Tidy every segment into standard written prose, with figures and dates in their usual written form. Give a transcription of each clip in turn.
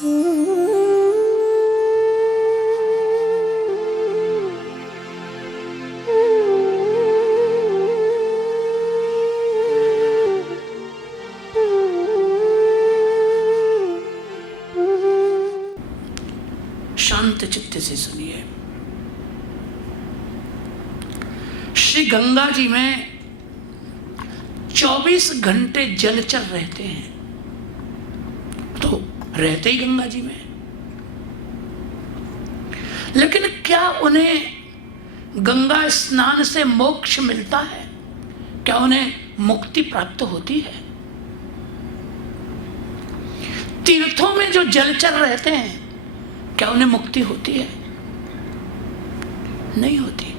शांत चित्त से सुनिए। श्री गंगा जी में 24 घंटे जलचर रहते हैं, तो रहते ही गंगा जी में, लेकिन क्या उन्हें गंगा स्नान से मोक्ष मिलता है? क्या उन्हें मुक्ति प्राप्त होती है? तीर्थों में जो जलचर रहते हैं, क्या उन्हें मुक्ति होती है? नहीं होती।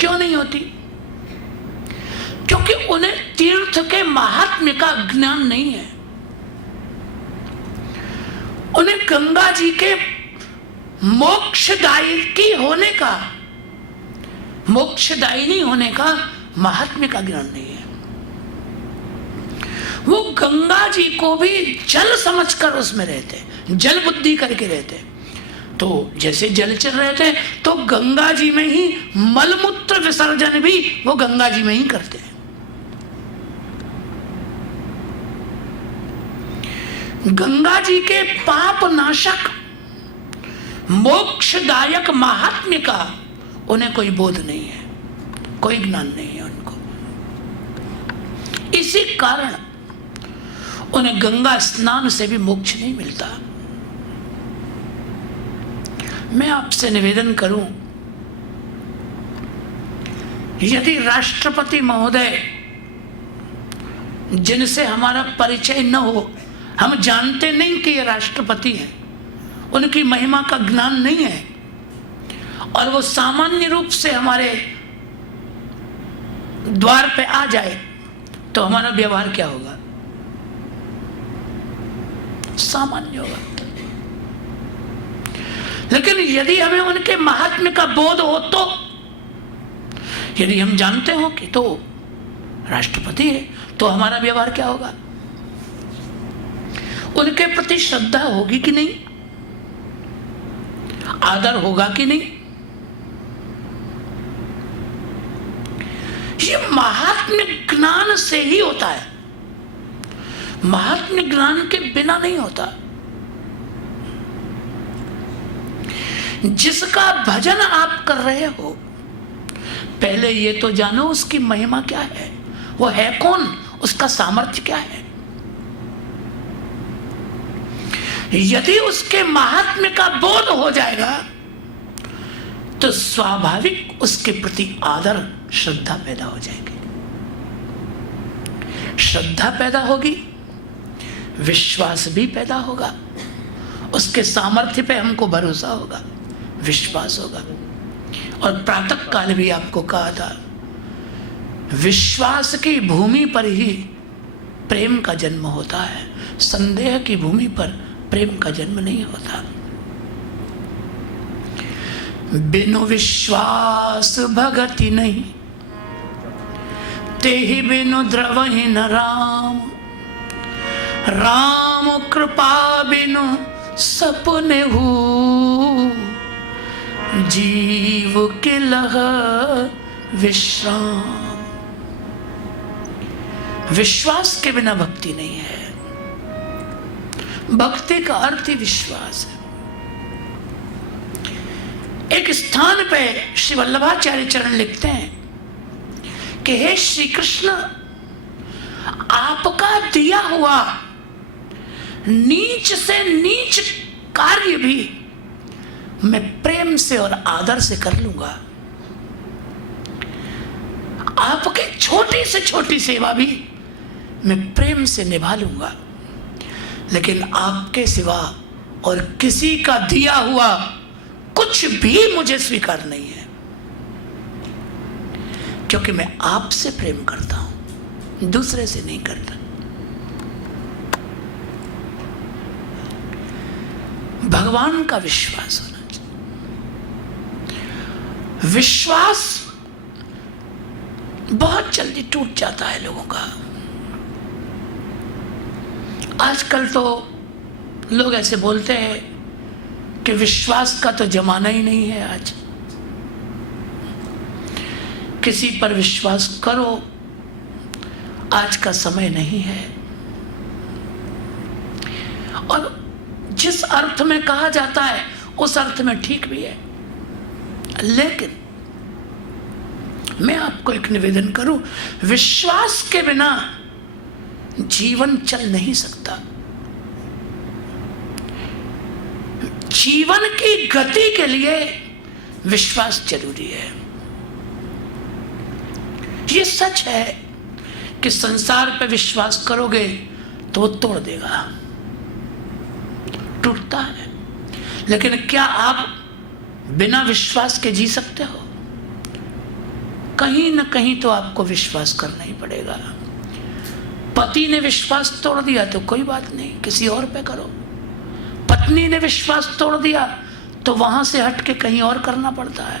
क्यों नहीं होती? क्योंकि उन्हें तीर्थ के महात्म्य का ज्ञान नहीं है। उन्हें गंगा जी के मोक्षदायिनी होने का महात्म्य का ज्ञान नहीं है। वो गंगा जी को भी जल समझकर उसमें रहते, जल बुद्धि करके रहते। तो जैसे जलचर रहते हैं, तो गंगा जी में ही मलमूत्र विसर्जन भी वो गंगा जी में ही करते हैं। गंगा जी के पाप नाशक मोक्षदायक महात्म्य का उन्हें कोई बोध नहीं है, कोई ज्ञान नहीं है उनको। इसी कारण उन्हें गंगा स्नान से भी मोक्ष नहीं मिलता। मैं आपसे निवेदन करूं, यदि राष्ट्रपति महोदय, जिनसे हमारा परिचय न हो, हम जानते नहीं कि ये राष्ट्रपति हैं, उनकी महिमा का ज्ञान नहीं है, और वो सामान्य रूप से हमारे द्वार पे आ जाए, तो हमारा व्यवहार क्या होगा? सामान्य होगा। लेकिन यदि हमें उनके महात्म्य का बोध हो, तो यदि हम जानते हो कि तो राष्ट्रपति है, तो हमारा व्यवहार क्या होगा? उनके प्रति श्रद्धा होगी कि नहीं? आदर होगा कि नहीं? ये महात्म्य ज्ञान से ही होता है, महात्म्य ज्ञान के बिना नहीं होता। जिसका भजन आप कर रहे हो, पहले ये तो जानो उसकी महिमा क्या है, वो है कौन, उसका सामर्थ्य क्या है। यदि उसके महात्म्य का बोध हो जाएगा, तो स्वाभाविक उसके प्रति आदर, श्रद्धा पैदा हो जाएगी। श्रद्धा पैदा होगी, विश्वास भी पैदा होगा, उसके सामर्थ्य पे हमको भरोसा होगा, विश्वास होगा। और प्रातः काल भी आपको कहा था, विश्वास की भूमि पर ही प्रेम का जन्म होता है, संदेह की भूमि पर प्रेम का जन्म नहीं होता। बिनु विश्वास भगति नहीं, तेहि बिनु द्रवहि न राम। राम कृपा बिनु सपने हो, जीव के लह विश्राम। विश्वास के बिना भक्ति नहीं है। भक्ति का अर्थ ही विश्वास है। एक स्थान पे श्री वल्लभाचार्य चरण लिखते हैं कि हे श्री कृष्ण, आपका दिया हुआ नीच से नीच कार्य भी मैं प्रेम से और आदर से कर लूंगा। आपकी छोटी से छोटी सेवा भी मैं प्रेम से निभा लूंगा, लेकिन आपके सिवा और किसी का दिया हुआ कुछ भी मुझे स्वीकार नहीं है, क्योंकि मैं आपसे प्रेम करता हूं, दूसरे से नहीं करता। भगवान का विश्वास होना चाहिए। विश्वास बहुत जल्दी टूट जाता है लोगों का। आजकल तो लोग ऐसे बोलते हैं कि विश्वास का तो जमाना ही नहीं है आज, किसी पर विश्वास करो, आज का समय नहीं है। और जिस अर्थ में कहा जाता है उस अर्थ में ठीक भी है, लेकिन मैं आपको एक निवेदन करूं, विश्वास के बिना जीवन चल नहीं सकता। जीवन की गति के लिए विश्वास जरूरी है। ये सच है कि संसार पे विश्वास करोगे तो वो तोड़ देगा, टूटता है, लेकिन क्या आप बिना विश्वास के जी सकते हो? कहीं ना कहीं तो आपको विश्वास करना ही पड़ेगा। पति ने विश्वास तोड़ दिया तो कोई बात नहीं, किसी और पे करो। पत्नी ने विश्वास तोड़ दिया तो वहां से हट के कहीं और करना पड़ता है।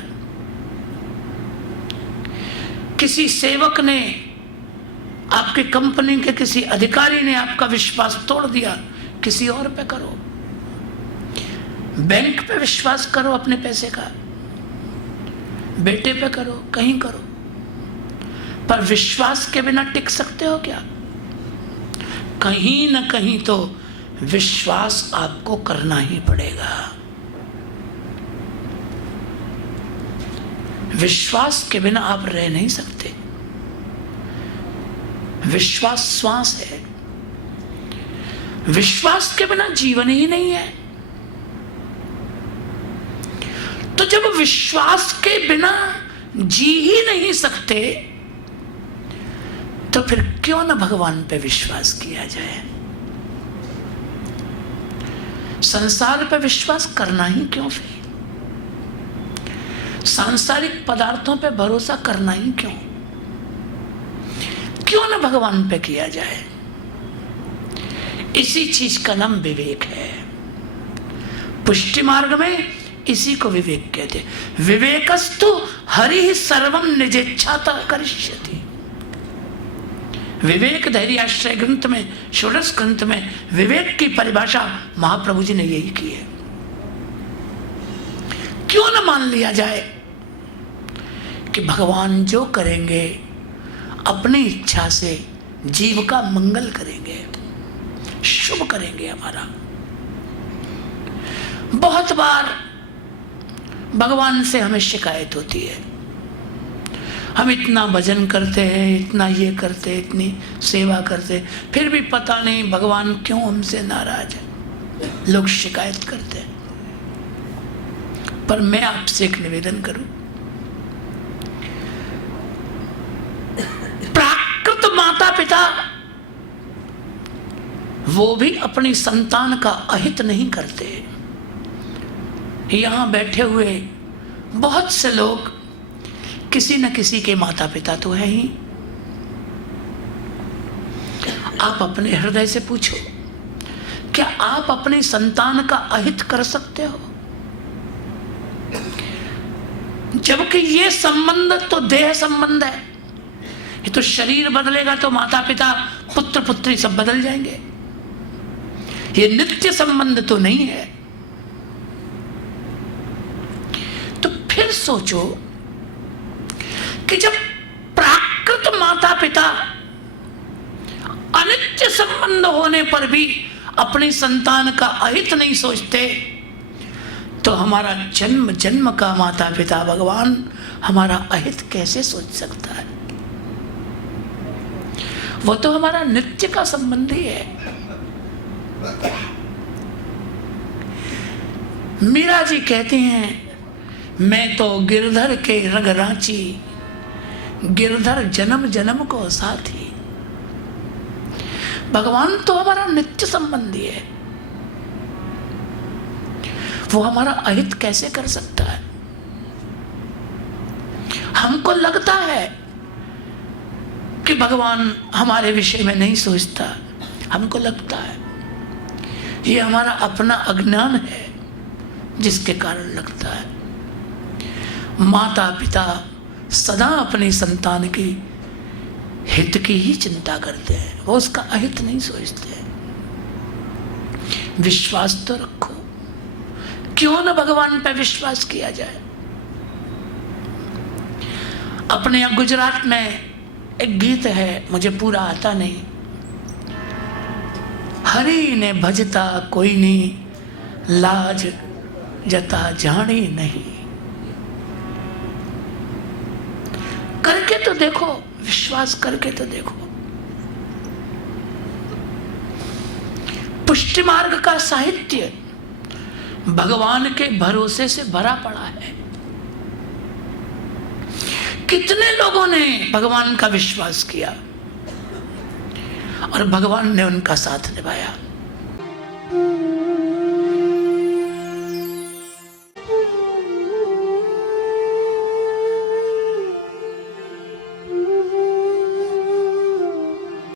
किसी सेवक ने, आपकी कंपनी के किसी अधिकारी ने आपका विश्वास तोड़ दिया, किसी और पे करो। बैंक पे विश्वास करो अपने पैसे का, बेटे पे करो, कहीं करो, पर विश्वास के बिना टिक सकते हो क्या? कहीं ना कहीं तो विश्वास आपको करना ही पड़ेगा। विश्वास के बिना आप रह नहीं सकते। विश्वास श्वास है, विश्वास के बिना जीवन ही नहीं है। तो जब विश्वास के बिना जी ही नहीं सकते तो फिर क्यों न भगवान पे विश्वास किया जाए? संसार पे विश्वास करना ही क्यों? फिर सांसारिक पदार्थों पे भरोसा करना ही क्यों? क्यों न भगवान पे किया जाए? इसी चीज का नाम विवेक है। पुष्टि मार्ग में इसी को विवेक कहते। विवेकस्तु हरि सर्वम निजेच्छाता करिष्यति। विवेक धैर्य आश्रय ग्रंथ में, षोडश ग्रंथ में विवेक की परिभाषा महाप्रभु जी ने यही की है। क्यों न मान लिया जाए कि भगवान जो करेंगे अपनी इच्छा से जीव का मंगल करेंगे, शुभ करेंगे हमारा। बहुत बार भगवान से हमें शिकायत होती है, हम इतना भजन करते हैं, इतना ये करते, इतनी सेवा करते, फिर भी पता नहीं भगवान क्यों हमसे नाराज है। लोग शिकायत करते हैं। पर मैं आपसे एक निवेदन करूं, प्राकृत माता पिता वो भी अपनी संतान का अहित नहीं करते। यहां बैठे हुए बहुत से लोग किसी न किसी के माता पिता तो है ही। आप अपने हृदय से पूछो, क्या आप अपनी संतान का अहित कर सकते हो? जबकि ये संबंध तो देह संबंध है। ये तो शरीर बदलेगा तो माता पिता, पुत्र पुत्री सब बदल जाएंगे। ये नित्य संबंध तो नहीं है। तो फिर सोचो कि जब प्राकृत माता पिता अनित्य संबंध होने पर भी अपनी संतान का अहित नहीं सोचते, तो हमारा जन्म जन्म का माता पिता भगवान हमारा अहित कैसे सोच सकता है? वो तो हमारा नित्य का संबंधी है। मीरा जी कहती हैं, मैं तो गिरधर के रग रांची, गिरधर जन्म जन्म को साथी। भगवान तो हमारा नित्य संबंधी है, वो हमारा अहित कैसे कर सकता है? हमको लगता है कि भगवान हमारे विषय में नहीं सोचता। हमको लगता है, ये हमारा अपना अज्ञान है जिसके कारण लगता है। माता पिता सदा अपनी संतान की हित की ही चिंता करते हैं, वो उसका अहित नहीं सोचते। विश्वास तो रखो। क्यों न भगवान पर विश्वास किया जाए। अपने यहाँ गुजरात में एक गीत है, मुझे पूरा आता नहीं। हरि ने भजता कोई नहीं, लाज जता जाने नहीं। करके तो देखो, विश्वास करके तो देखो। पुष्टि मार्ग का साहित्य भगवान के भरोसे से भरा पड़ा है। कितने लोगों ने भगवान का विश्वास किया और भगवान ने उनका साथ निभाया।